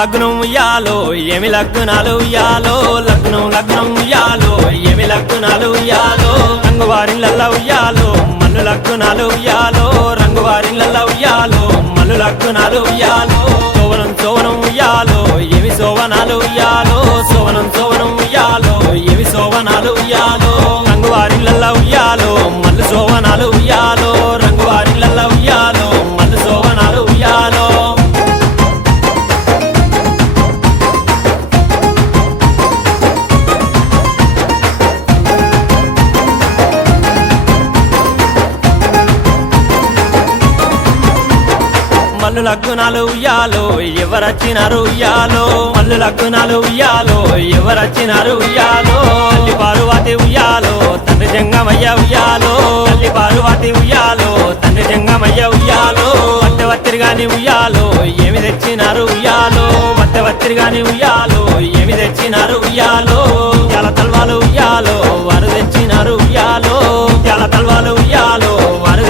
లగ్నం ఉయ్యాలో ఏమి లగ్నాలు ఉయ్యాలో లగ్నం లగ్నం ఉయ్యాలో ఏమి లగ్నాలు ఉయ్యాలో రంగువారిళ్ళ ఉయ్యాలో మల్లు లగ్నాలు ఉయ్యాలో రంగువారిళ్ళ ఉయ్యాలో మల్లు లగ్నాలు ఉయ్యాలో సోవనం సోవనం ఉయ్యాలో ఏమి సోవనాలు ఉయ్యాలో సోవనం సోవనం ఉయ్యాలో ఏమి సోవనాలు ఉయ్యాలో రంగువారిళ్ళ ఉయ్యాలో మల్లు సోవనాలు ఉయ్యాలో రంగువారిళ్ళ ఉయ్యాలో మల్లు సోవనాలు ఉయ్యాలో మల్లు లగ్నాలు ఉయ్యాలో ఎవరచ్చినారు ఉయ్యాలో మల్లు లగ్నాలు ఉయ్యాలో ఎవరచ్చినారు ఉయ్యాలో తల్లి పార్వతి ఉయ్యాలో తండ్రి జంగమయ్య ఉయ్యాలో తల్లి పార్వతి ఉయ్యాలో తండ్రి జంగమయ్య ఉయ్యాలో వత్తవత్తిరిగాని ఉయ్యాలో ఏమి తెచ్చినారు ఉయ్యాలో వత్తవత్తిరిగాని ఉయ్యాలో ఏమి తెచ్చినారు ఉయ్యాలో చాలా తల్వాలు ఉయ్యాలో వారు తెచ్చినారు ఉయ్యాలో చాలా తల్వాలు ఉయ్యాలో వారు